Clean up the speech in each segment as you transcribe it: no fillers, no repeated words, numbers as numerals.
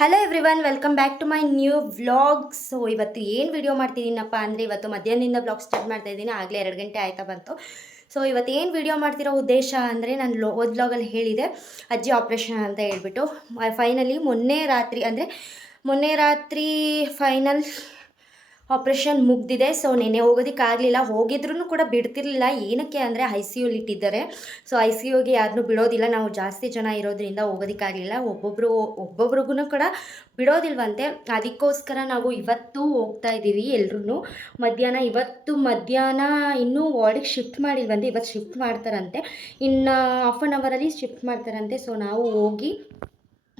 Hello everyone, welcome back to my new vlog. So ಇವತ್ತು ಏನು video ಮಾಡ್ತಿದ್ದೀನಪ್ಪ ಅಂದರೆ, ಇವತ್ತು ಮಧ್ಯಾಹ್ನದಿಂದ ವ್ಲಾಗ್ ಸ್ಟಾರ್ಟ್ ಮಾಡ್ತಾ ಇದ್ದೀನಿ. ಆಗಲೇ 2 ಗಂಟೆ ಆಯ್ತಾ ಬಂತು. ಸೊ ಇವತ್ತು ಏನು ವಿಡಿಯೋ ಮಾಡ್ತಿರೋ ಉದ್ದೇಶ ಅಂದರೆ, ನಾನು ಓದ್ ವ್ಲಾಗಲ್ಲಿ ಹೇಳಿದೆ ಅಜ್ಜಿ ಆಪ್ರೇಷನ್ ಅಂತ ಹೇಳ್ಬಿಟ್ಟು. ಫೈನಲಿ ಮೊನ್ನೆ ರಾತ್ರಿ ಫೈನಲ್ ಆಪ್ರೇಷನ್ ಮುಗ್ದಿದೆ. ಸೊ ನೆನ್ನೆ ಹೋಗೋದಕ್ಕಾಗಲಿಲ್ಲ. ಹೋಗಿದ್ರೂ ಕೂಡ ಬಿಡ್ತಿರ್ಲಿಲ್ಲ. ಏನಕ್ಕೆ ಅಂದರೆ ICUಲಿ ಇಟ್ಟಿದ್ದಾರೆ. ಸೊ ICUಗೆ ಯಾರನ್ನೂ ಬಿಡೋದಿಲ್ಲ. ನಾವು ಜಾಸ್ತಿ ಜನ ಇರೋದ್ರಿಂದ ಹೋಗೋದಕ್ಕಾಗಲಿಲ್ಲ. ಒಬ್ಬೊಬ್ರಿಗೂ ಕೂಡ ಬಿಡೋದಿಲ್ವಂತೆ. ಅದಕ್ಕೋಸ್ಕರ ನಾವು ಇವತ್ತು ಹೋಗ್ತಾ ಇದ್ದೀವಿ ಎಲ್ರೂ. ಮಧ್ಯಾಹ್ನ ಇನ್ನೂ ವಾರ್ಡಿಗೆ ಶಿಫ್ಟ್ ಮಾಡಿಲ್ವಂತೆ. ಇವತ್ತು ಶಿಫ್ಟ್ ಮಾಡ್ತಾರಂತೆ. ಇನ್ನು ಹಾಫ್ ಆನ್ ಅವರಲ್ಲಿ ಶಿಫ್ಟ್ ಮಾಡ್ತಾರಂತೆ. ಸೊ ನಾವು ಹೋಗಿ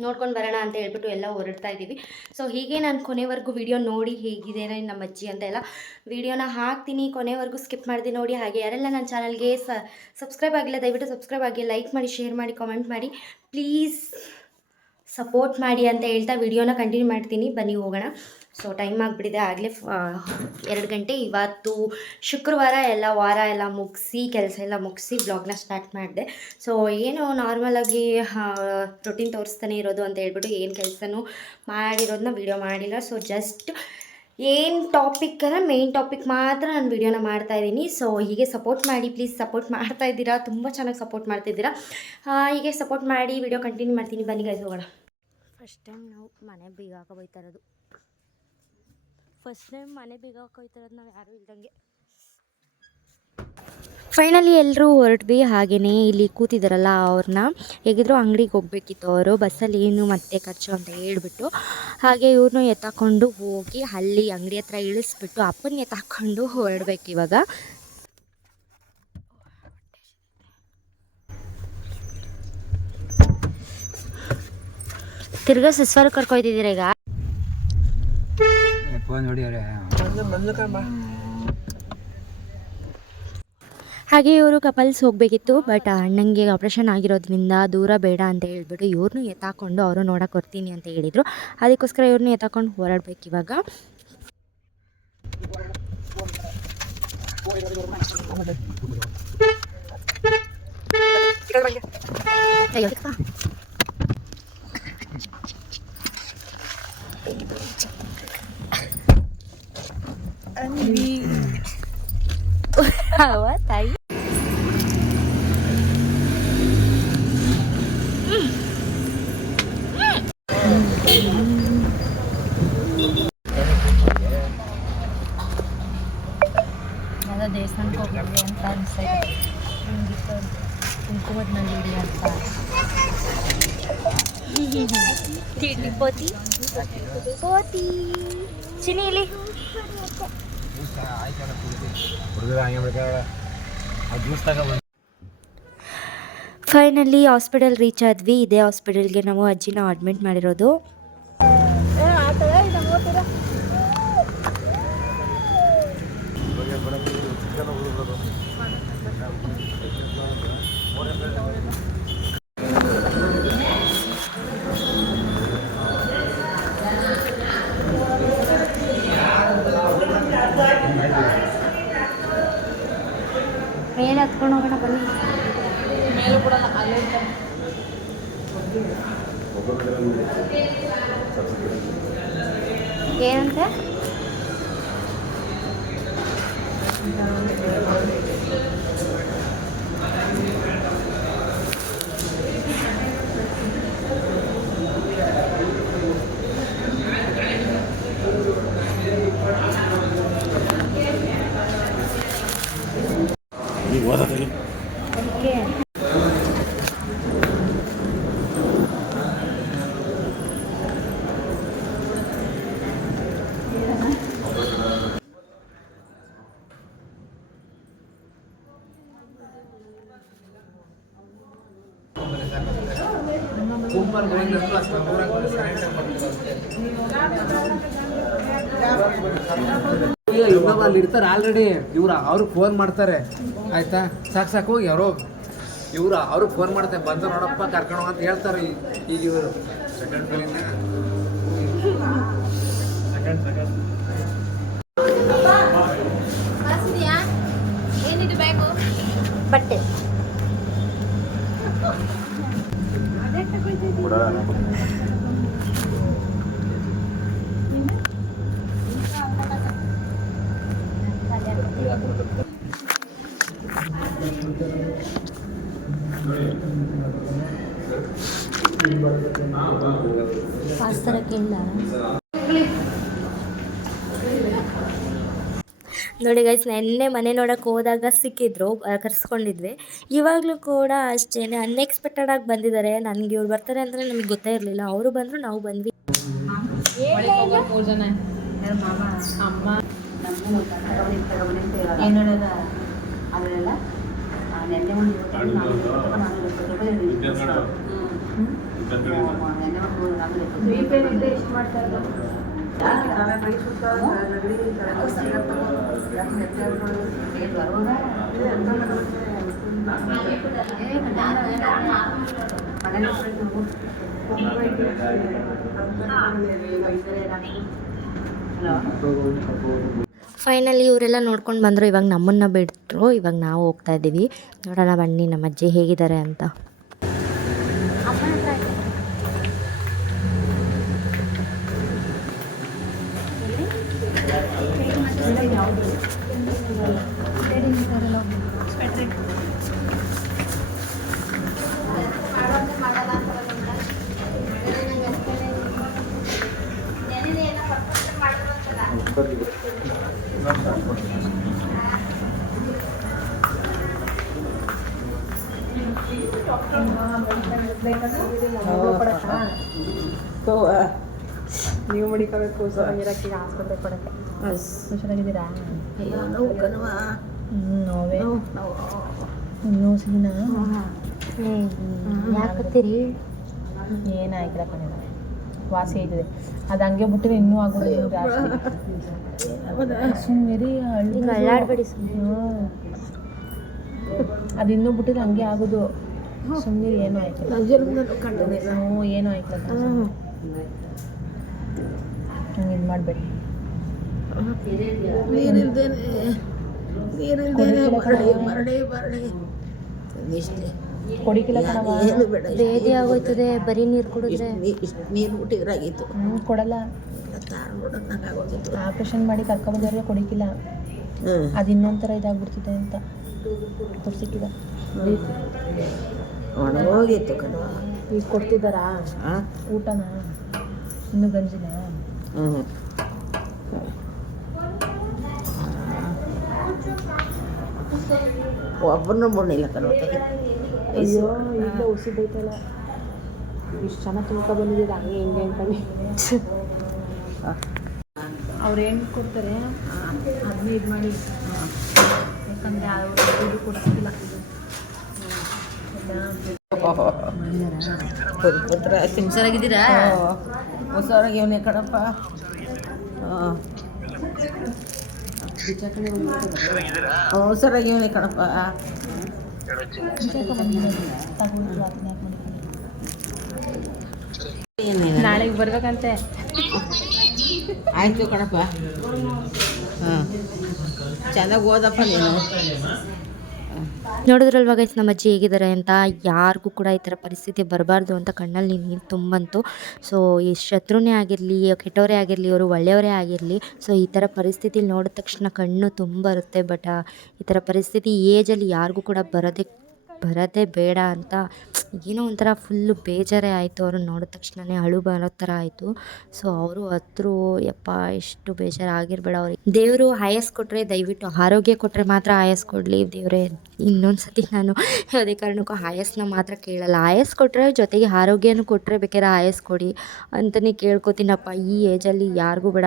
ನೋಡ್ಕೊಂಡು ಬರೋಣ ಅಂತ ಹೇಳ್ಬಿಟ್ಟು ಎಲ್ಲ ಹೊರಡ್ತಾ ಇದ್ದೀವಿ. ಸೊ ಹೀಗೆ ನಾನು ಕೊನೆವರೆಗೂ ವಿಡಿಯೋ ನೋಡಿ ಹೇಗಿದೆ ನಮ್ಮ ಅಜ್ಜಿ ಅಂತ ಎಲ್ಲ ವಿಡಿಯೋನ ಹಾಕ್ತೀನಿ. ಕೊನೆವರೆಗೂ ಸ್ಕಿಪ್ ಮಾಡ್ತೀನಿ ನೋಡಿ. ಹಾಗೆ ಯಾರೆಲ್ಲ ನನ್ನ ಚಾನಲ್ಗೆ ಸಬ್ಸ್ಕ್ರೈಬ್ ಆಗಿಲ್ಲ, ದಯವಿಟ್ಟು ಸಬ್ಸ್ಕ್ರೈಬ್ ಆಗಿ, ಲೈಕ್ ಮಾಡಿ, ಶೇರ್ ಮಾಡಿ, ಕಾಮೆಂಟ್ ಮಾಡಿ, ಪ್ಲೀಸ್ ಸಪೋರ್ಟ್ ಮಾಡಿ ಅಂತ ಹೇಳ್ತಾ ವಿಡಿಯೋನ ಕಂಟಿನ್ಯೂ ಮಾಡ್ತೀನಿ. ಬನ್ನಿ ಹೋಗೋಣ. ಸೊ ಟೈಮ್ ಆಗಿಬಿಟ್ಟಿದೆ ಆಗಲೇ 2 ಗಂಟೆ. ಇವತ್ತು ಶುಕ್ರವಾರ, ವಾರ ಎಲ್ಲ ಮುಗಿಸಿ, ಕೆಲಸ ಎಲ್ಲ ಮುಗಿಸಿ ಬ್ಲಾಗ್ನ ಸ್ಟಾರ್ಟ್ ಮಾಡಿದೆ. ಸೊ ಏನು ನಾರ್ಮಲಾಗಿ ರೊಟೀನ್ ತೋರಿಸ್ತಾನೆ ಇರೋದು ಅಂತ ಹೇಳ್ಬಿಟ್ಟು ಏನು ಕೆಲಸನೂ ಮಾಡಿರೋದನ್ನ ವಿಡಿಯೋ ಮಾಡಿಲ್ಲ. ಸೊ ಜಸ್ಟ್ ಏನು ಟಾಪಿಕ್ ಅಂದರೆ ಮೇನ್ ಟಾಪಿಕ್ ಮಾತ್ರ ನಾನು ವಿಡಿಯೋನ ಮಾಡ್ತಾಯಿದ್ದೀನಿ. ಸೊ ಹೀಗೆ ಸಪೋರ್ಟ್ ಮಾಡಿ, ಪ್ಲೀಸ್ ಸಪೋರ್ಟ್ ಮಾಡ್ತಾಯಿದ್ದೀರಾ, ತುಂಬ ಚೆನ್ನಾಗಿ ಸಪೋರ್ಟ್ ಮಾಡ್ತಿದ್ದೀರಾ. ಹೀಗೆ ಸಪೋರ್ಟ್ ಮಾಡಿ ವಿಡಿಯೋ ಕಂಟಿನ್ಯೂ ಮಾಡ್ತೀನಿ. ಬನ್ನಿ ಗೈಸ್ ಹೋಗೋಣ. ಫಸ್ಟ್ ಟೈಮ್ ನಾವು ಮನೆ ಬೀಗ ಹಾಕೋಯ್ತಾ ಇರೋದು ನಾವು ಯಾರೂ ಇಲ್ದಂಗೆ. ಫೈನಲಿ ಎಲ್ಲರೂ ಹೊರಟ್ವಿ. ಹಾಗೆಯೇ ಇಲ್ಲಿ ಕೂತಿದ್ದಾರಲ್ಲ ಅವ್ರನ್ನ ಹೇಗಿದ್ರು ಅಂಗಡಿಗೆ ಹೋಗ್ಬೇಕಿತ್ತು. ಅವರು ಬಸ್ಸಲ್ಲಿ ಏನು ಮತ್ತೆ ಖರ್ಚು ಅಂತ ಹೇಳ್ಬಿಟ್ಟು, ಹಾಗೆ ಇವ್ರನ್ನೂ ಎತ್ತಾಕೊಂಡು ಹೋಗಿ ಅಲ್ಲಿ ಅಂಗಡಿ ಹತ್ರ ಇಳಿಸ್ಬಿಟ್ಟು ಅಪ್ಪನ ಎತ್ತಾಕೊಂಡು ಹೊರಡ್ಬೇಕು ಇವಾಗ. ತಿರ್ಗಾ ಸಿಸ್ವರ್ ಕರ್ಕೊಯ್ತಿದ್ದೀರ ಈಗ. ಹಾಗೆ ಇವರು ಕಪಲ್ಸ್ ಹೋಗಬೇಕಿತ್ತು. ಬಟ್ ಅಣ್ಣಂಗೆ ಆಪ್ರೇಷನ್ ಆಗಿರೋದ್ರಿಂದ ದೂರ ಬೇಡ ಅಂತ ಹೇಳ್ಬಿಟ್ಟು ಇವ್ರನ್ನೂ ಎತ್ತಾಕೊಂಡು ಅವರು ನೋಡಕ್ಕೆ ಕೊಡ್ತೀನಿ ಅಂತ ಹೇಳಿದರು. ಅದಕ್ಕೋಸ್ಕರ ಇವ್ರನ್ನೂ ಎತ್ತಾಕೊಂಡು ಹೊರಡ್ಬೇಕು ಇವಾಗ. ತಾಯಿ ದೇವಸ್ಥಾನಕ್ಕೆ ಹೋಗಿದ್ವಿ ಅಂತ ಅನಿಸ್ತೈತೆ. ಕುಂಕುಮದ ನಂದಿ ಅಂತ ಪೋತಿ ಚಿನಿಲಿ. ಫೈನಲಿ ಹಾಸ್ಪಿಟಲ್ ರೀಚ್ ಆದ್ವಿ. ಇದೇ ಹಾಸ್ಪಿಟಲ್ಗೆ ನಾವು ಅಜ್ಜಿನ ಅಡ್ಮಿಟ್ ಮಾಡಿರೋದು. ಮೇಲೆ ಹತ್ಕೊಂಡು ಹೋಗೋಣ ಬನ್ನಿ. ಮೇಲೂ ಕೂಡ ಅಲ್ಲೇ ಏನಂತೆ ಅದಕ್ಕೆ ಅಲ್ಲಿ ಇರ್ತಾರೆ ಆಲ್ರೆಡಿ. ಅವ್ರಿಗೆ ಫೋನ್ ಮಾಡ್ತಾರೆ, ಆಯ್ತಾ? ಸಾಕು ಹೋಗಿ ಅವ್ರಿಗೆ ಫೋನ್ ಮಾಡ್ತಾರೆ, ಬಂದು ನೋಡಪ್ಪ ಕರ್ಕೊಂಡು ಅಂತ ಹೇಳ್ತಾರೆ. ಈಗ ಇವರು ಸೆಕೆಂಡ್ ಬಟ್ಟೆ ಆಸ್ತರಕ್ಕಿಲ್ಲ ನೋಡಿ ಗೈಸ್, ನೆನ್ನೆ ಮನೆ ನೋಡೋಕೆ ಹೋದಾಗ ಸಿಕ್ಕಿದ್ರು, ಕರ್ಸ್ಕೊಂಡಿದ್ವಿ. ಇವಾಗಲೂ ಕೂಡ ಅಷ್ಟೇ ಅನ್ಎಕ್ಸ್ಪೆಕ್ಟೆಡ್ ಆಗಿ ಬಂದಿದ್ದಾರೆ. ನನಗೆ ಇವ್ರು ಬರ್ತಾರೆ ಅಂದರೆ ನಮಗೆ ಗೊತ್ತೇ ಇರಲಿಲ್ಲ. ಅವರು ಬಂದರು, ನಾವು ಬಂದ್ವಿ. ಫೈನಲಿ ಇವರೆಲ್ಲ ನೋಡ್ಕೊಂಡು ಬಂದರು. ಇವಾಗ ನಮ್ಮನ್ನು ಬಿಟ್ಟರು. ಇವಾಗ ನಾವು ಹೋಗ್ತಾ ಇದ್ದೀವಿ. ನೋಡೋಣ ಬನ್ನಿ ನಮ್ಮ ಅಜ್ಜಿ ಹೇಗಿದ್ದಾರೆ ಅಂತ. ನೀವು ಮಡಿಕೋಬೇಕು ಇರಕ್ಕೆ ಆಸ್ಪತ್ರೆ ಕೊಡಕ್ಕೆ ಹುಷಾರಾಗಿದ್ದೀರಾ? ನೋವೇ ಇನ್ನೂ ಸೀನಾ ಯಾಕತ್ತೀರಿ? ಏನಾಗಿಲ್ಲ ಕಣ, ವಾಸಿ ಆಯ್ತದೆ. ಅದು ಹಂಗೆ ಬಿಟ್ಟರೆ ಇನ್ನೂ ಆಗೋದು ಜಾಸ್ತಿ. ಸುಮ್ಮನೆ ಅಳ್ಳಾಡ್ಬೇಡಿ. ಅದು ಇನ್ನೂ ಬಿಟ್ಟಿದ್ರೆ ಹಂಗೆ ಆಗೋದು. ಸುಮ್ಮನೆ ಏನೂ ಆಯ್ತಿಲ್ಲ. ಏನೂ ಆಯ್ತಲ್ಲ, ಹಂಗೆ ಇದು ಮಾಡಬೇಡಿ. ಕೊಡಿಕಿಲ್ಲ ಕಣವ, ಬೇದಿ ಆಗೋಯ್ತದೆ ಬರೀ ನೀರು ಕುಡಿದ್ರೆ. ನೀರು ಬಿಟ್ಟಿದ್ರಾಗಿತ್ತು. ಕೊಡಲ್ಲ. ಆಪ್ರೇಷನ್ ಮಾಡಿ ಕರ್ಕೊಂಬಂದವ್ರಿಗೆ ಕೊಡಿಕಿಲ್ಲ. ಅದು ಇನ್ನೊಂಥರ ಇದಾಗ್ಬಿಡ್ತಿದೆ ಅಂತ ಕೊಡ್ಸಿಕ್ಕಿದ. ಒಣಗೋಗಿತ್ತು ಕಣವ. ಈಗ ಕೊಡ್ತಿದ್ದಾರಾ ಊಟನ? ಇನ್ನೂ ಗಂಜಿನ? ಒಬ್ಬರನ್ನ ಮುಣ್ಣಿಲ್ಲ ಕಣವ. ಅಯ್ಯೋ ಈಗ ಉಸಿ ಬೈತಲ್ಲ. ಇಷ್ಟು ಚೆನ್ನಾಗಿ ತುಮಕ ಬಂದಿದ್ದೀರ ಹಂಗೆ ಹಿಂಗೆ ಅನ್ಕೊಂಡು. ಅವ್ರು ಏನು ಕೊಡ್ತಾರೆ ಅದನ್ನೇ ಇದು ಮಾಡಿ, ಯಾಕಂದರೆ ಅವರು ಕೊಡ್ತಿಲ್ಲ. ಹುಷಾರಾಗಿದ್ದೀರಾ? ಹುಷಾರಾಗಿವನೇ ಕಣಪ್ಪ. ಹುಷಾರಾಗಿವನೇ ಕಣಪ್ಪ. ನಾಳೆಗೆ ಬರ್ಬೇಕಂತೆ. ಆಯಿತು ಕಣಪ್ಪ. ಹಾಂ, ಚೆನ್ನಾಗಿ ಓದಪ್ಪ ನೀನು. ನೋಡಿದ್ರಲ್ವ ಗೈಸ್ ನಮ್ಮ ಅಜ್ಜಿ ಹೇಗಿದ್ದಾರೆ ಅಂತ. ಯಾರಿಗೂ ಕೂಡ ಈ ಥರ ಪರಿಸ್ಥಿತಿ ಬರಬಾರ್ದು ಅಂತ ಕಣ್ಣಲ್ಲಿ ನೀರು ತುಂಬಂತು. ಸೊ ಈ ಶತ್ರುನೇ ಆಗಿರಲಿ, ಕೆಟ್ಟವರೇ ಆಗಿರಲಿ, ಅವರು ಒಳ್ಳೆಯವರೇ ಆಗಿರಲಿ, ಸೊ ಈ ಥರ ಪರಿಸ್ಥಿತಿಲಿ ನೋಡಿದ ತಕ್ಷಣ ಕಣ್ಣು ತುಂಬ ಬರುತ್ತೆ. ಬಟ್ ಈ ಥರ ಪರಿಸ್ಥಿತಿ ಏಜಲ್ಲಿ ಯಾರಿಗೂ ಕೂಡ ಬರೋದೇ ಬೇಡ ಅಂತ ಏನೋ ಒಂಥರ ಫುಲ್ಲು ಬೇಜಾರೇ ಆಯಿತು. ಅವರು ನೋಡಿದ ತಕ್ಷಣವೇ ಅಳು ಬರೋ ಥರ ಆಯಿತು. ಸೊ ಅವರು ಹತ್ರು ಯಪ್ಪ ಎಷ್ಟು ಬೇಜಾರಾಗಿರಬೇಡ. ಅವ್ರಿಗೆ ದೇವರು ಆಯಸ್ ಕೊಟ್ಟರೆ, ದಯವಿಟ್ಟು ಆರೋಗ್ಯ ಕೊಟ್ಟರೆ ಮಾತ್ರ ಆಯಸ್ ಕೊಡಲಿ ದೇವರೇ. ಇನ್ನೊಂದು ಸತಿ ನಾನು ಯಾವುದೇ ಕಾರಣಕ್ಕೂ ಆಯಸ್ನ ಮಾತ್ರ ಕೇಳಲ್ಲ. ಆಯಸ್ ಕೊಟ್ಟರೆ ಜೊತೆಗೆ ಆರೋಗ್ಯನೂ ಕೊಟ್ಟರೆ ಬೇಕಾದ್ರೆ ಆಯಸ್ ಕೊಡಿ ಅಂತಲೇ ಕೇಳ್ಕೊತೀನಪ್ಪ. ಈ ಏಜಲ್ಲಿ ಯಾರಿಗೂ ಬೇಡ.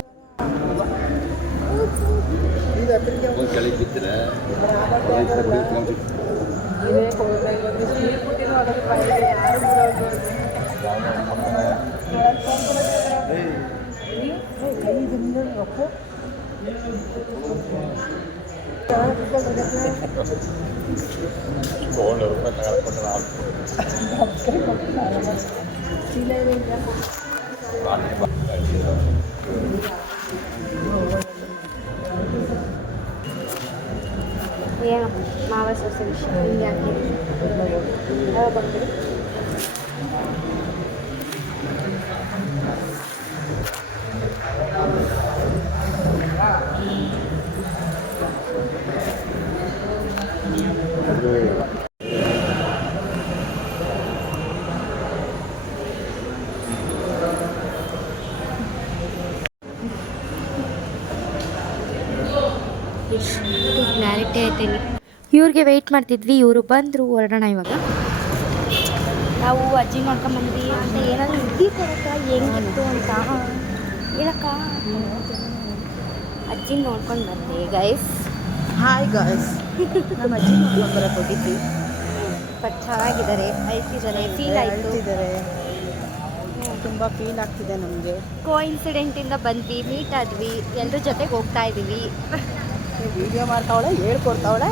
ಏನು ಮಾವ ಸೊಸೆ ವಿಷಯ ಹಿಂಗೆ ಬಂದ್ಬಿಡಿ. ಎಷ್ಟು ಕ್ಲಾರಿಟಿ ಐತೆ ಇಲ್ಲಿ. ಇವ್ರಿಗೆ ವೆಯ್ಟ್ ಮಾಡ್ತಿದ್ವಿ, ಇವರು ಬಂದರು, ಹೊರಡೋಣ ಇವಾಗ. ನಾವು ಅಜ್ಜಿ ನೋಡ್ಕೊಂಬಂದ್ವಿ ಅಂತ ಏನಾದರೂ ಇಡ್ಲಿ ಕೊಡಕ್ಕ ಹೆಂಗಿತ್ತು ಅಂತ ಹೇಳಕ್ಕ. ಅಜ್ಜಿ ನೋಡ್ಕೊಂಡು ಬಂದೆ ಗೈಸ್. Hi guys. ನಮ್ಮ ಅಜ್ಜಿ ನೋಡ್ಕೊಂಡು ಬರಕ್ಕೆ ಹೋಗಿದ್ವಿ. ಬಟ್ ಚೆನ್ನಾಗಿದ್ದಾರೆ, ಅಳ್ತಿದ್ದಾರೆ, ಫೀಲ್ ಆಯಿತು. ತುಂಬ ಫೀಲ್ ಆಗ್ತಿದೆ ನಮಗೆ. ಕೋಇನ್ಸಿಡೆಂಟಿಂದ ಬಂದ್ವಿ, ಮೀಟ್ ಆದ್ವಿ, ಎಲ್ಲರ ಜೊತೆಗೆ ಹೋಗ್ತಾ ಇದ್ದೀವಿ. ವಿಡಿಯೋ ಮಾಡ್ತಾವಳೆ, ಹೇಳ್ಕೊಡ್ತಾವಳೆ,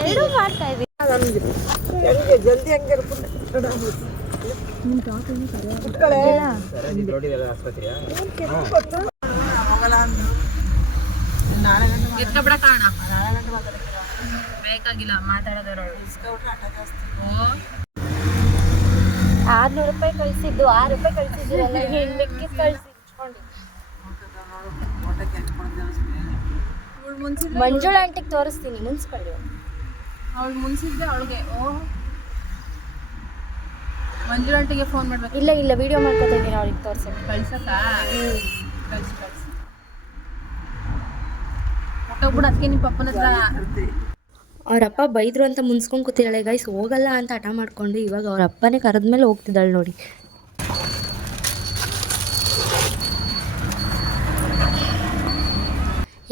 ಎರಡೂ ಮಾಡ್ತಾ ಇದ್ದೀವಿ. ಹೆಂಗೆ ಜಲ್ದಿ ಹಂಗೆ ಬೇಕಾಗಿಲ್ಲ ಮಾತಾಡೋದ್ರ. 600 ರೂಪಾಯಿ ಕಳಿಸಿದ್ದು, 6 ರೂಪಾಯಿ ಕಳಿಸಿದ್ದೀರಲ್ಲ, ಲೆಕ್ಕಿ ಕಳಿಸಿ. ಮಂಜುಳ ಆಂಟಿಗೆ ತೋರಿಸ್ತೀನಿ, ಮುನ್ಸ್ಕೊಳ್ಳಿ. ಅವಳು ಮುನ್ಸಿದ್ದೆ ಅವಳಿಗೆ. ಮಂಜುಳಾಂಟಿಗೆ ಫೋನ್ ಮಾಡ್ಬೇಕು. ಇಲ್ಲ ಇಲ್ಲ, ವಿಡಿಯೋ ಮಾಡ್ಕೊತಾ ಇದ್ದೀನಿ, ಅವ್ರಿಗೆ ತೋರ್ಸಕ್ಕೆ. ಕಳ್ಸಕ್ಕ ಕಳ್ಸಿ ಹೊಟ್ಟೋಗ್ಬಿಡು. ಅದಕ್ಕೆ ನಿಮ್ಮ ಪಪ್ಪನ ಹತ್ರ ಅವರಪ್ಪ ಬೈದ್ರು ಅಂತ ಮುನ್ಸ್ಕೊಂಡು ಕೂತಿದ್ದಾಳೆ ಗೈಸ್. ಹೋಗಲ್ಲ ಅಂತ ಹಠ ಮಾಡ್ಕೊಂಡು ಇವಾಗ ಅವ್ರ ಅಪ್ಪನೇ ಕರೆದ್ಮೇಲೆ ಹೋಗ್ತಿದ್ದಾಳೆ ನೋಡಿ.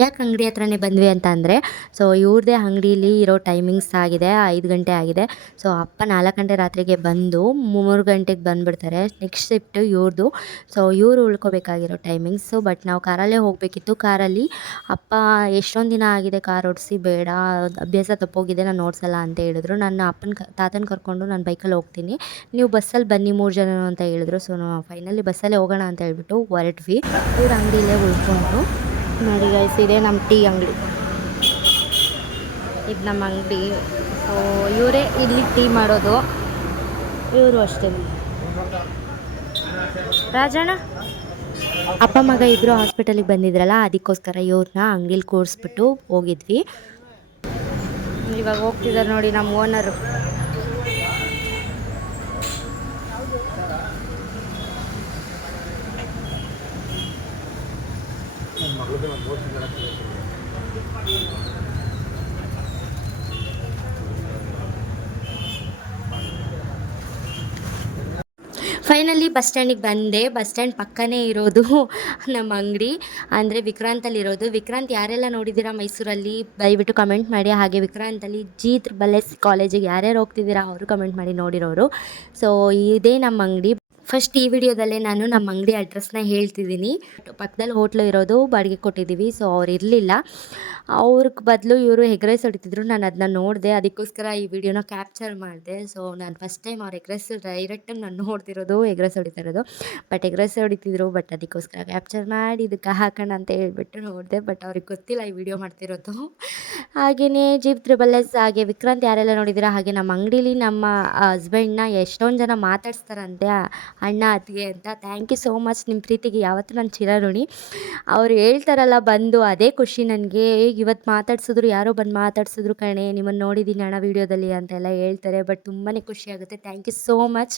ಯಾಕೆ ಅಂಗಡಿ ಹತ್ರನೇ ಬಂದ್ವಿ ಅಂತ ಅಂದರೆ, ಸೊ ಇವ್ರದ್ದೇ ಅಂಗಡೀಲಿ ಇರೋ ಟೈಮಿಂಗ್ಸ್ ಆಗಿದೆ, 5 ಗಂಟೆ ಆಗಿದೆ. ಸೊ ಅಪ್ಪ 4 ಗಂಟೆ ರಾತ್ರಿಗೆ ಬಂದು 3 ಗಂಟೆಗೆ ಬಂದುಬಿಡ್ತಾರೆ. ನೆಕ್ಸ್ಟ್ ಶಿಫ್ಟು ಇವ್ರದ್ದು. ಸೊ ಇವರು ಉಳ್ಕೋಬೇಕಾಗಿರೋ ಟೈಮಿಂಗ್ಸು. ಬಟ್ ನಾವು ಕಾರಲ್ಲೇ ಹೋಗಬೇಕಿತ್ತು. ಕಾರಲ್ಲಿ ಅಪ್ಪ ಎಷ್ಟೊಂದು ದಿನ ಆಗಿದೆ ಕಾರ್ ಓಡಿಸಿ, ಬೇಡ ಅಭ್ಯಾಸ ತಪ್ಪೋಗಿದೆ, ನಾನು ಓಡಿಸಲ್ಲ ಅಂತ ಹೇಳಿದ್ರು. ನನ್ನ ತಾತನ ಕರ್ಕೊಂಡು ನಾನು ಬೈಕಲ್ಲಿ ಹೋಗ್ತೀನಿ, ನೀವು ಬಸ್ಸಲ್ಲಿ ಬನ್ನಿ 3 ಜನ ಅಂತ ಹೇಳಿದ್ರು. ಸೊ ನಾವು ಫೈನಲಿ ಬಸ್ಸಲ್ಲೇ ಹೋಗೋಣ ಅಂತ ಹೇಳ್ಬಿಟ್ಟು ಹೊರಟ್ವಿ. ಇವ್ರ ಅಂಗಡಿಯಲ್ಲೇ ಉಳ್ಕೊಂಡು ನೋಡಿ ಗೈಸ್, ಇದೆ ನಮ್ಮ ಟೀ ಅಂಗಡಿ, ಇದು ನಮ್ಮ ಅಂಗಡಿ. ಸೊ ಇವರೇ ಇಲ್ಲಿ ಟೀ ಮಾಡೋದು, ಇವರು ಅಷ್ಟೇ. ರಾಜಣ್ಣ ಅಪ್ಪ ಮಗ ಇಬ್ಬರು ಹಾಸ್ಪಿಟಲಿಗೆ ಬಂದಿದ್ರಲ್ಲ, ಅದಕ್ಕೋಸ್ಕರ ಇವ್ರನ್ನ ಅಂಗಡೀಲಿ ಕೂರಿಸ್ಬಿಟ್ಟು ಹೋಗಿದ್ವಿ. ಇವಾಗ ಹೋಗ್ತಿದ್ದಾರೆ ನೋಡಿ ನಮ್ಮ ಓನರು. ಫೈನಲಿ ಬಸ್ ಸ್ಟ್ಯಾಂಡಿಗೆ ಬಂದೆ. ಬಸ್ ಸ್ಟ್ಯಾಂಡ್ ಪಕ್ಕನೇ ಇರೋದು ನಮ್ಮ ಅಂಗಡಿ, ಅಂದರೆ ವಿಕ್ರಾಂತಲ್ಲಿರೋದು. ವಿಕ್ರಾಂತ್ ಯಾರೆಲ್ಲ ನೋಡಿದ್ದೀರಾ ಮೈಸೂರಲ್ಲಿ ದಯವಿಟ್ಟು ಕಮೆಂಟ್ ಮಾಡಿ. ಹಾಗೆ ವಿಕ್ರಾಂತಲ್ಲಿ G+S ಕಾಲೇಜಿಗೆ ಯಾರ್ಯಾರು ಹೋಗ್ತಿದ್ದೀರಾ ಅವರು ಕಮೆಂಟ್ ಮಾಡಿ ನೋಡಿರೋರು. ಸೊ ಇದೇ ನಮ್ಮ ಅಂಗಡಿ. ಫಸ್ಟ್ ಈ ವಿಡಿಯೋದಲ್ಲೇ ನಾನು ನಮ್ಮ ಅಂಗಡಿ ಅಡ್ರೆಸ್ನ ಹೇಳ್ತಿದ್ದೀನಿ. ಪಕ್ಕದಲ್ಲಿ ಹೋಟ್ಲು ಇರೋದು, ಬಾಡಿಗೆ ಕೊಟ್ಟಿದ್ದೀವಿ. ಸೊ ಅವ್ರು ಇರಲಿಲ್ಲ, ಅವ್ರಿಗೆ ಬದಲು ಇವರು ಎಗ್ ರೈಸ್ ಹೊಡಿತಿದ್ರು. ನಾನು ಅದನ್ನ ನೋಡಿದೆ, ಅದಕ್ಕೋಸ್ಕರ ಈ ವಿಡಿಯೋನ ಕ್ಯಾಪ್ಚರ್ ಮಾಡಿದೆ. ಸೊ ನಾನು ಫಸ್ಟ್ ಟೈಮ್ ಅವ್ರು ಎಗ್ ರೈಸ್ ಡೈರೆಕ್ಟಾಗಿ ನಾನು ನೋಡ್ತಿರೋದು, ಎಗ್ ರೈಸ್ ಹೊಡಿತಾ ಇರೋದು. ಬಟ್ ಎಗ್ ರೈಸ್ ಹೊಡಿತಿದ್ರು, ಬಟ್ ಅದಕ್ಕೋಸ್ಕರ ಕ್ಯಾಪ್ಚರ್ ಮಾಡಿ ಇದಕ್ಕೆ ಹಾಕೋಣ ಅಂತ ಹೇಳ್ಬಿಟ್ಟು ನೋಡಿದೆ. ಬಟ್ ಅವ್ರಿಗೆ ಗೊತ್ತಿಲ್ಲ ಈ ವಿಡಿಯೋ ಮಾಡ್ತಿರೋದು. ಹಾಗೆಯೇ G+S ಹಾಗೆ ವಿಕ್ರಾಂತ್ ಯಾರೆಲ್ಲ ನೋಡಿದ್ದೀರಾ. ಹಾಗೆ ನಮ್ಮ ಅಂಗಡೀಲಿ ನಮ್ಮ ಹಸ್ಬೆಂಡ್ನ ಎಷ್ಟೊಂದು ಜನ ಮಾತಾಡ್ಸ್ತಾರಂತೆ, ಅಣ್ಣ ಅತ್ತಿಗೆ ಅಂತ. ಥ್ಯಾಂಕ್ ಯು ಸೋ ಮಚ್, ನಿಮ್ಮ ಪ್ರೀತಿಗೆ ಯಾವತ್ತೂ ನಾನು ಚಿರಋಣಿ. ಅವ್ರು ಹೇಳ್ತಾರಲ್ಲ ಬಂದು, ಅದೇ ಖುಷಿ ನನಗೆ. ಇವತ್ತು ಮಾತಾಡ್ಸಿದ್ರು, ಯಾರೋ ಬಂದು ಮಾತಾಡ್ಸಿದ್ರು ಕಣೆ, ನಿಮ್ಮನ್ನು ನೋಡಿದ್ದೀನಿ ಅಣ್ಣ ವೀಡಿಯೋದಲ್ಲಿ ಅಂತೆಲ್ಲ ಹೇಳ್ತಾರೆ. ಬಟ್ ತುಂಬಾ ಖುಷಿ ಆಗುತ್ತೆ. Thank you so much.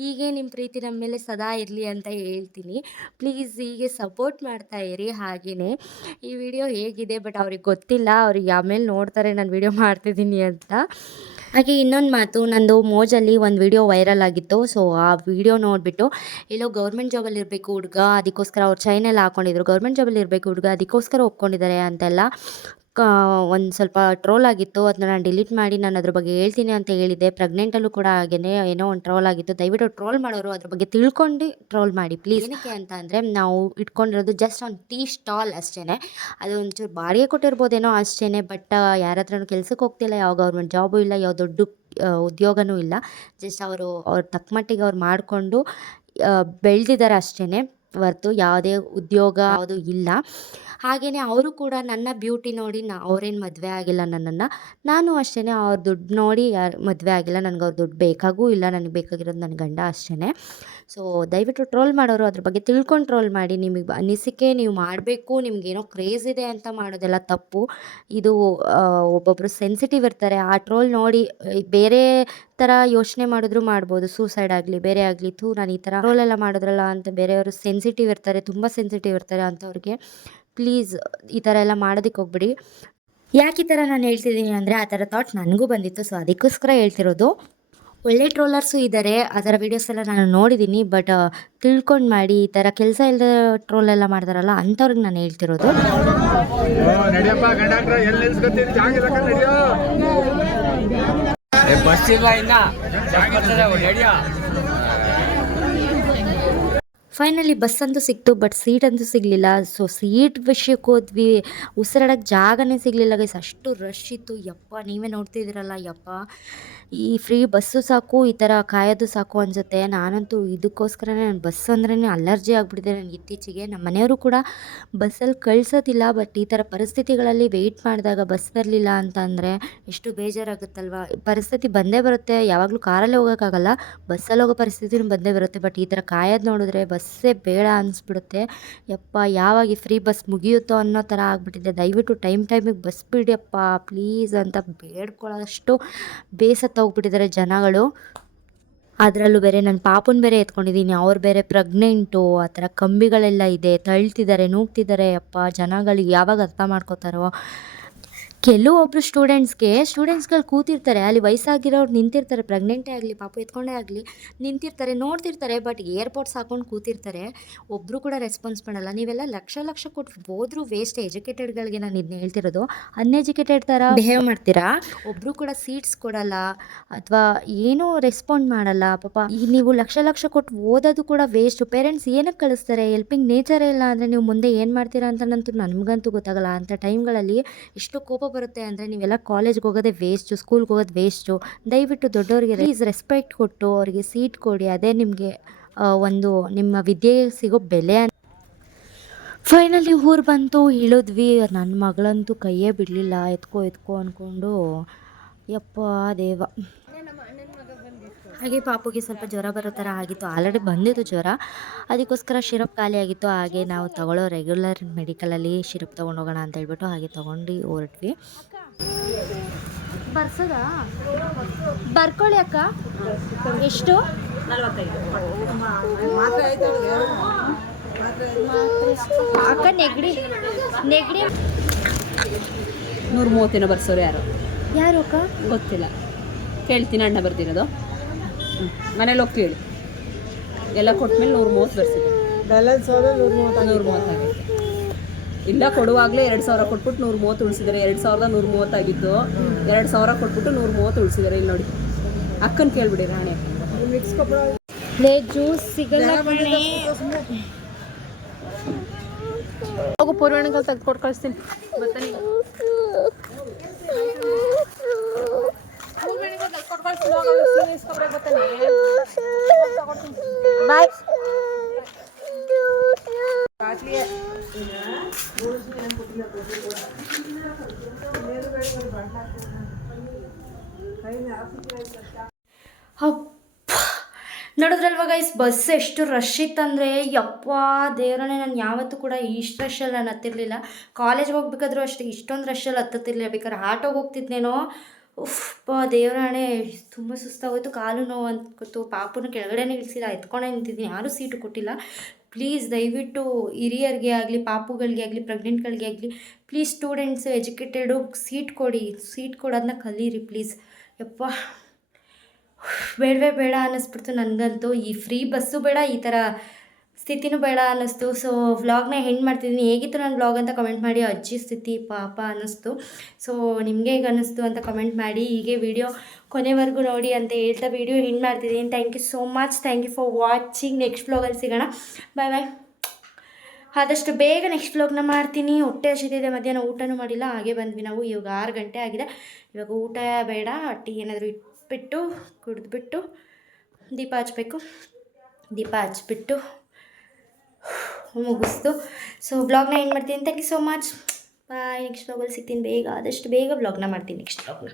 ಹೀಗೆ ನಿಮ್ಮ ಪ್ರೀತಿ ನಮ್ಮ ಮೇಲೆ ಸದಾ ಇರಲಿ ಅಂತ ಹೇಳ್ತೀನಿ. ಪ್ಲೀಸ್ ಹೀಗೆ ಸಪೋರ್ಟ್ ಮಾಡ್ತಾ ಇರಿ. ಹಾಗೆಯೇ ಈ ವಿಡಿಯೋ ಹೇಗಿದೆ ಬಟ್ ಅವ್ರಿಗೆ ಗೊತ್ತಿಲ್ಲ, ಅವ್ರಿಗೆ ಆಮೇಲೆ ನೋಡ್ತಾರೆ ನಾನು ವಿಡಿಯೋ ಮಾಡ್ತಿದ್ದೀನಿ ಅಂತ. ಹಾಗೆ ಇನ್ನೊಂದು ಮಾತು, ನಂದು ಮೋಜಲ್ಲಿ ಒಂದು ವಿಡಿಯೋ ವೈರಲ್ ಆಗಿತ್ತು. ಸೊ ಆ ವಿಡಿಯೋ ನೋಡಿಬಿಟ್ಟು ಎಲ್ಲೋ ಗೌರ್ಮೆಂಟ್ ಜಾಬಲ್ಲಿ ಇರಬೇಕು ಹುಡುಗ, ಅದಕ್ಕೋಸ್ಕರ ಅವ್ರು ಚೈನೆಲ್ಲ ಹಾಕ್ಕೊಂಡಿದ್ರು, ಗೌರ್ಮೆಂಟ್ ಜಾಬಲ್ಲಿ ಇರಬೇಕು ಹುಡುಗ ಅದಕ್ಕೋಸ್ಕರ ಒಪ್ಕೊಂಡಿದ್ದಾರೆ ಅಂತೆಲ್ಲ ಒಂದು ಸ್ವಲ್ಪ ಟ್ರೋಲ್ ಆಗಿತ್ತು. ಅದನ್ನ ನಾನು ಡಿಲೀಟ್ ಮಾಡಿ ನಾನು ಅದ್ರ ಬಗ್ಗೆ ಹೇಳ್ತೀನಿ ಅಂತ ಹೇಳಿದ್ದೆ. ಪ್ರೆಗ್ನೆಂಟಲ್ಲೂ ಕೂಡ ಹಾಗೆಯೇ ಏನೋ ಒಂದು ಟ್ರೋಲ್ ಆಗಿತ್ತು. ದಯವಿಟ್ಟು ಟ್ರೋಲ್ ಮಾಡೋರು ಅದ್ರ ಬಗ್ಗೆ ತಿಳ್ಕೊಂಡು ಟ್ರೋಲ್ ಮಾಡಿ ಪ್ಲೀಸ್. ಏನಕ್ಕೆ ಅಂತ ಅಂದರೆ, ನಾವು ಇಟ್ಕೊಂಡಿರೋದು ಜಸ್ಟ್ ಒಂದು ಟೀ ಸ್ಟಾಲ್ ಅಷ್ಟೇ. ಅದು ಒಂಚೂರು ಬಾಡಿಗೆ ಕೊಟ್ಟಿರ್ಬೋದೇನೋ ಅಷ್ಟೇ. ಬಟ್ ಯಾರ ಹತ್ರನೂ ಕೆಲ್ಸಕ್ಕೆ ಹೋಗ್ತಿಲ್ಲ, ಯಾವ ಗೌರ್ಮೆಂಟ್ ಜಾಬು ಇಲ್ಲ, ಯಾವ ದೊಡ್ಡ ಉದ್ಯೋಗನೂ ಇಲ್ಲ. ಜಸ್ಟ್ ಅವ್ರ ತಕ್ಕ ಮಟ್ಟಿಗೆ ಅವ್ರು ಮಾಡಿಕೊಂಡು ಬೆಳೆದಿದ್ದಾರೆ ಅಷ್ಟೇ ಹೊರ್ತು ಯಾವುದೇ ಉದ್ಯೋಗ ಯಾವುದು ಇಲ್ಲ. ಹಾಗೆಯೇ ಅವರು ಕೂಡ ನನ್ನ ಬ್ಯೂಟಿ ನೋಡಿ ಅವ್ರೇನು ಮದುವೆ ಆಗಿಲ್ಲ ನನ್ನನ್ನು, ನಾನು ಅಷ್ಟೇ ಅವ್ರ ದುಡ್ಡು ನೋಡಿ ಯಾರು ಮದುವೆ ಆಗಿಲ್ಲ. ನನಗೆ ಅವ್ರ ದುಡ್ಡು ಬೇಕಾಗೂ ಇಲ್ಲ, ನನಗೆ ಬೇಕಾಗಿರೋದು ನನ್ನ ಗಂಡ ಅಷ್ಟೇ. ಸೊ ದಯವಿಟ್ಟು ಟ್ರೋಲ್ ಮಾಡೋರು ಅದ್ರ ಬಗ್ಗೆ ತಿಳ್ಕೊಂಡು ಟ್ರೋಲ್ ಮಾಡಿ. ನಿಮಗೆ ಅನಿಸಿಕೆ ನೀವು ಮಾಡಬೇಕು, ನಿಮಗೇನೋ ಕ್ರೇಜ್ ಇದೆ ಅಂತ ಮಾಡೋದೆಲ್ಲ ತಪ್ಪು. ಇದು ಒಬ್ಬೊಬ್ಬರು ಸೆನ್ಸಿಟಿವ್ ಇರ್ತಾರೆ, ಆ ಟ್ರೋಲ್ ನೋಡಿ ಬೇರೆ ಥರ ಯೋಚನೆ ಮಾಡಿದ್ರು ಮಾಡ್ಬೋದು. ಸೂಸೈಡ್ ಆಗಲಿ ಬೇರೆ ಆಗಲಿ, ನಾನು ಈ ಥರ ಟ್ರೋಲೆಲ್ಲ ಮಾಡಿದ್ರಲ್ಲ ಅಂತ ಬೇರೆಯವರು ಸೆನ್ಸಿಟಿವ್ ಇರ್ತಾರೆ, ತುಂಬ ಸೆನ್ಸಿಟಿವ್ ಇರ್ತಾರೆ. ಅಂಥವ್ರಿಗೆ ಪ್ಲೀಸ್ ಈ ಥರ ಎಲ್ಲ ಮಾಡೋದಕ್ಕೆ ಹೋಗ್ಬಿಡಿ. ಯಾಕೆ ಈ ಥರ ನಾನು ಹೇಳ್ತಿದ್ದೀನಿ ಅಂದರೆ ಆ ಥರ ಥಾಟ್ ನನಗೂ ಬಂದಿತ್ತು, ಸೊ ಅದಕ್ಕೋಸ್ಕರ ಹೇಳ್ತಿರೋದು. ಒಳ್ಳೆ ಟ್ರೋಲರ್ಸು ಇದ್ದಾರೆ, ಆ ಥರ ವೀಡಿಯೋಸ್ ಎಲ್ಲ ನಾನು ನೋಡಿದ್ದೀನಿ. ಬಟ್ ತಿಳ್ಕೊಂಡು ಮಾಡಿ, ಈ ಥರ ಕೆಲಸ ಇಲ್ಲದೆ ಟ್ರೋಲ್ ಎಲ್ಲ ಮಾಡ್ತಾರಲ್ಲ ಅಂಥವ್ರಿಗೆ ನಾನು ಹೇಳ್ತಿರೋದು. ಬಸ್ ಇಲ್ಲ ಇನ್ನ ಫೈನಲಿ ಬಸ್ ಅಂತೂ ಸಿಕ್ತು, ಬಟ್ ಸೀಟ್ ಅಂತೂ ಸಿಗಲಿಲ್ಲ. ಸೊ ಸೀಟ್ ವಿಷಯಕ್ಕೆ ಹೋದ್ವಿ, ಉಸಿರಾಡೋಕ್ಕೆ ಜಾಗನೇ ಸಿಗಲಿಲ್ಲ ಗೈಸ್, ಅಷ್ಟು ರಶ್ ಇತ್ತು. ಯಪ್ಪ, ನೀವೇ ನೋಡ್ತಿದ್ದೀರಲ್ಲ, ಯಪ್ಪ ಈ ಫ್ರೀ ಬಸ್ಸು ಸಾಕು, ಈ ಥರ ಕಾಯೋದು ಸಾಕು ಅನಿಸುತ್ತೆ. ನಾನಂತೂ ಇದಕ್ಕೋಸ್ಕರನೇ ನಾನು ಬಸ್ ಅಂದ್ರೇ ಅಲರ್ಜಿ ಆಗಿಬಿಟ್ಟಿದೆ ನನಗೆ ಇತ್ತೀಚೆಗೆ. ನಮ್ಮ ಮನೆಯವರು ಕೂಡ ಬಸ್ಸಲ್ಲಿ ಕಳಿಸೋದಿಲ್ಲ, ಬಟ್ ಈ ಥರ ಪರಿಸ್ಥಿತಿಗಳಲ್ಲಿ ವೆಯ್ಟ್ ಮಾಡಿದಾಗ ಬಸ್ ಬರಲಿಲ್ಲ ಅಂತಂದರೆ ಎಷ್ಟು ಬೇಜಾರಾಗುತ್ತಲ್ವ. ಪರಿಸ್ಥಿತಿ ಬಂದೇ ಬರುತ್ತೆ, ಯಾವಾಗಲೂ ಕಾರಲ್ಲೇ ಹೋಗೋಕ್ಕಾಗಲ್ಲ, ಬಸ್ಸಲ್ಲಿ ಹೋಗೋ ಪರಿಸ್ಥಿತಿನೂ ಬಂದೇ ಬರುತ್ತೆ. ಬಟ್ ಈ ಥರ ಕಾಯೋದು ನೋಡಿದ್ರೆ ಬಸ್ಸೇ ಬೇಡ ಅನಿಸ್ಬಿಡುತ್ತೆ. ಯಪ್ಪ, ಯಾವಾಗ ಈ ಫ್ರೀ ಬಸ್ ಮುಗಿಯುತ್ತೋ ಅನ್ನೋ ಥರ ಆಗಿಬಿಟ್ಟಿದೆ. ದಯವಿಟ್ಟು ಟೈಮಿಗೆ ಬಸ್ ಬಿಡಿಯಪ್ಪ ಪ್ಲೀಸ್ ಅಂತ ಬೇಡ್ಕೊಳ್ಳೋಷ್ಟು ಬೇಸತ್ತ ಹೋಗ್ಬಿಟ್ಟಿದ್ದಾರೆ ಜನಗಳು. ಅದರಲ್ಲೂ ಬೇರೆ ನನ್ನ ಪಾಪುನ ಬೇರೆ ಎತ್ಕೊಂಡಿದ್ದೀನಿ, ಅವ್ರು ಬೇರೆ ಪ್ರೆಗ್ನೆಂಟು, ಆ ಥರ ಕಂಬಿಗಳೆಲ್ಲ ಇದೆ, ತಳ್ತಿದ್ದಾರೆ, ನೂಗ್ತಿದ್ದಾರೆ. ಅಪ್ಪ, ಜನಗಳಿಗೆ ಯಾವಾಗ ಅರ್ಥ ಮಾಡ್ಕೋತಾರೋ. ಕೆಲವೊಬ್ಬರು ಸ್ಟೂಡೆಂಟ್ಸ್ಗಳು ಕೂತಿರ್ತಾರೆ, ಅಲ್ಲಿ ವಯಸ್ಸಾಗಿರೋರು ನಿಂತಿರ್ತಾರೆ, ಪ್ರೆಗ್ನೆಂಟೇ ಆಗಲಿ ಪಾಪು ಎತ್ಕೊಂಡೇ ಆಗಲಿ ನಿಂತಿರ್ತಾರೆ, ನೋಡ್ತಿರ್ತಾರೆ. ಬಟ್ ಏರ್ಪೋರ್ಟ್ಸ್ ಹಾಕೊಂಡು ಕೂತಿರ್ತಾರೆ, ಒಬ್ಬರು ಕೂಡ ರೆಸ್ಪಾನ್ಸ್ ಮಾಡಲ್ಲ. ನೀವೆಲ್ಲ ಲಕ್ಷ ಕೊಟ್ಟು ಹೋದ್ರೂ ವೇಸ್ಟ್. ಎಜುಕೇಟೆಡ್ಗಳಿಗೆ ನಾನು ಇದನ್ನ ಹೇಳ್ತಿರೋದು, ಅನ್ಎಜುಕೇಟೆಡ್ ಥರ ಬಿಹೇವ್ ಮಾಡ್ತೀರಾ. ಒಬ್ಬರು ಕೂಡ ಸೀಟ್ಸ್ ಕೊಡಲ್ಲ ಅಥವಾ ಏನೂ ರೆಸ್ಪಾಂಡ್ ಮಾಡಲ್ಲ. ಪಾಪ ಈಗ ನೀವು ಲಕ್ಷ ಕೊಟ್ಟು ಓದೋದು ಕೂಡ ವೇಸ್ಟು. ಪೇರೆಂಟ್ಸ್ ಏನಕ್ಕೆ ಕಳಿಸ್ತಾರೆ? ಹೆಲ್ಪಿಂಗ್ ನೇಚರೇ ಇಲ್ಲ ಅಂದರೆ ನೀವು ಮುಂದೆ ಏನು ಮಾಡ್ತೀರಾ ಅಂತನಂತೂ ನನಗಂತೂ ಗೊತ್ತಾಗಲ್ಲ. ಅಂಥ ಟೈಮ್ಗಳಲ್ಲಿ ಎಷ್ಟು ಕೋಪ ಬರುತ್ತೆ ಅಂದರೆ ನೀವೆಲ್ಲ ಕಾಲೇಜ್ಗೆ ಹೋಗೋದೇ ವೇಸ್ಟು, ಸ್ಕೂಲ್ಗೆ ಹೋಗೋದು ವೇಸ್ಟು. ದಯವಿಟ್ಟು ದೊಡ್ಡವರಿಗೆ ಪ್ಲೀಸ್ ರೆಸ್ಪೆಕ್ಟ್ ಕೊಟ್ಟು ಅವರಿಗೆ ಸೀಟ್ ಕೊಡಿ, ಅದೇ ನಿಮಗೆ ಒಂದು ನಿಮ್ಮ ವಿದ್ಯೆಗೆ ಸಿಗೋ ಬೆಲೆ. ಫೈನಲಿ ಊರು ಬಂತು, ಇಳಿದ್ವಿ. ನನ್ನ ಮಗಳಂತೂ ಕೈಯೇ ಬಿಡಲಿಲ್ಲ, ಎತ್ಕೋ ಅಂದ್ಕೊಂಡು. ಯಪ್ಪ ದೇವ. ಹಾಗೆ ಪಾಪುಗೆ ಸ್ವಲ್ಪ ಜ್ವರ ಬರೋ ಥರ ಆಗಿತ್ತು, ಆಲ್ರೆಡಿ ಬಂದಿತ್ತು ಜ್ವರ, ಅದಕ್ಕೋಸ್ಕರ ಶಿರಪ್ ಖಾಲಿ ಆಗಿತ್ತು. ಹಾಗೆ ನಾವು ತಗೊಳ್ಳೋ ರೆಗ್ಯುಲರ್ ಮೆಡಿಕಲಲ್ಲಿ ಶಿರಪ್ ತೊಗೊಂಡೋಗೋಣ ಅಂತ ಹೇಳ್ಬಿಟ್ಟು ಹಾಗೆ ತೊಗೊಂಡು ಹೊರಟ್ವಿ. ಬರ್ಸೋದಾ? ಬರ್ಕೊಳ್ಳಿ ಅಕ್ಕ. ಎಷ್ಟು? 45. ಅಕ್ಕ ನೆಗಡಿ 130 ಬರ್ಸೋರು ಯಾರು ಅಕ್ಕ? ಗೊತ್ತಿಲ್ಲ, ಕೇಳ್ತೀನಿ. ಅಣ್ಣ ಬರ್ದಿರೋದು ಮನೇಲಿ ಹೋಗಿ ಕೇಳಿ. ಎಲ್ಲ ಕೊಟ್ಮೇಲೆ 130 ಬರ್ಸಿದೆ. ಬ್ಯಾಲೆನ್ಸ್ 130 ಆಗೈತೆ. ಇಲ್ಲ, ಕೊಡುವಾಗಲೇ 2000 ಕೊಟ್ಬಿಟ್ಟು 130 ಉಳಿಸಿದ್ದಾರೆ. 2130 ಆಗಿತ್ತು, 2000 ಕೊಟ್ಬಿಟ್ಟು 130 ಉಳಿಸಿದ್ದಾರೆ. ಇಲ್ಲಿ ನೋಡಿ, ಅಕ್ಕನ ಕೇಳ್ಬಿಡಿ, ರಾಣಿ ಜ್ಯೂಸ್ ಸಿಗಲ್ಲ. ಹೋಗು, ಪೂರ್ವಣಿಗಳು ತೆಗೆದುಕೊಟ್ಟು ಕಳಿಸ್ತೀನಿ. ಬರ್ತಾನೆ ಬಾಯ್. ನೋಡಿದ್ರಲ್ವ ಗೈಸ್, ಬಸ್ ಎಷ್ಟು ರಶ್ ಇತ್ತಂದರೆ ಯಪ್ಪ ದೇವರೇ, ನಾನು ಯಾವತ್ತೂ ಕೂಡ ಇಷ್ಟು ರಶಲ್ಲಿ ನಾನು ಹತ್ತಿರಲಿಲ್ಲ. ಕಾಲೇಜ್ಗೆ ಹೋಗ್ಬೇಕಾದ್ರೂ ಅಷ್ಟೇ ಇಷ್ಟೊಂದು ರಶಲ್ಲಿ ಹತ್ತತ್ತಿರಲಿಲ್ಲ. ಬೇಕಾದ್ರೆ ಆಟೋಗೆ ಹೋಗ್ತಿದ್ನೇನೋ. ದೇವರಾಣೆ ತುಂಬ ಸುಸ್ತಾಗೋಯ್ತು, ಕಾಲು ನೋವು ಅಂದ್ಕೊತು. ಪಾಪುನ ಕೆಳಗಡೆನೇ ಇಳಿಸಿಲ್ಲ, ಎತ್ಕೊಂಡೇ ನಿಂತಿದ್ದೀನಿ, ಯಾರೂ ಸೀಟು ಕೊಟ್ಟಿಲ್ಲ. ಪ್ಲೀಸ್ ದಯವಿಟ್ಟು ಹಿರಿಯರಿಗೆ ಆಗಲಿ, ಪಾಪುಗಳಿಗೆ ಆಗಲಿ, ಪ್ರೆಗ್ನೆಂಟ್ಗಳಿಗೆ ಆಗಲಿ, ಪ್ಲೀಸ್ ಸ್ಟೂಡೆಂಟ್ಸು ಎಜುಕೇಟೆಡು ಸೀಟ್ ಕೊಡೋದನ್ನ ಕಲೀರಿ ಪ್ಲೀಸ್. ಯಪ್ಪ, ಬೇಡ ಅನ್ನಿಸ್ಬಿಡ್ತು ನನಗಂತೂ. ಈ ಫ್ರೀ ಬಸ್ಸು ಬೇಡ, ಈ ಥರ ಸ್ಥಿತಿನೂ ಬೇಡ ಅನ್ನಿಸ್ತು. ಸೊ ವ್ಲಾಗ್ನ ಹೆಂಗೆ ಮಾಡ್ತಿದ್ದೀನಿ, ಹೇಗಿತ್ತು ನನ್ನ ವ್ಲಾಗ್ ಅಂತ ಕಮೆಂಟ್ ಮಾಡಿ. ಅಜ್ಜಿ ಸ್ಥಿತಿ ಪಾಪ ಅನ್ನಿಸ್ತು. ಸೊ ನಿಮಗೆ ಹೇಗೆ ಅನ್ನಿಸ್ತು ಅಂತ ಕಮೆಂಟ್ ಮಾಡಿ. ಹೀಗೆ ವಿಡಿಯೋ ಕೊನೆವರೆಗೂ ನೋಡಿ ಅಂತ ಹೇಳ್ತಾ ವಿಡಿಯೋ ಹೆಂಗೆ ಮಾಡ್ತಿದ್ದೀನಿ. Thank you so much, thank you for watching. Next ವ್ಲಾಗಲ್ಲಿ ಸಿಗೋಣ. ಬಾಯ್. ಆದಷ್ಟು ಬೇಗ ನೆಕ್ಸ್ಟ್ ವ್ಲಾಗ್ನ ಮಾಡ್ತೀನಿ. ಹೊಟ್ಟೆ ಹಸಿದಿದೆ, ಮಧ್ಯಾಹ್ನ ಊಟನೂ ಮಾಡಿಲ್ಲ, ಹಾಗೆ ಬಂದ್ವಿ ನಾವು. ಇವಾಗ 6 ಗಂಟೆ ಆಗಿದೆ. ಇವಾಗ ಊಟ ಬೇಡ, ಟೀ ಏನಾದರೂ ಇಟ್ಬಿಟ್ಟು ಕುಡಿದ್ಬಿಟ್ಟು ದೀಪ ಹಚ್ಬಿಟ್ಟು ಮುಗಿಸ್ತು. ಸೊ ವ್ಲಾಗ್ನ ಏನು ಮಾಡ್ತೀನಿ. Thank you so much. Bye. Next ವ್ಲಾಗಲ್ಲಿ ಸಿಗ್ತೀನಿ ಬೇಗ, ಆದಷ್ಟು ಬೇಗ ವ್ಲಾಗ್ನ ಮಾಡ್ತೀನಿ ನೆಕ್ಸ್ಟ್ ವ್ಲಾಗ್ನ.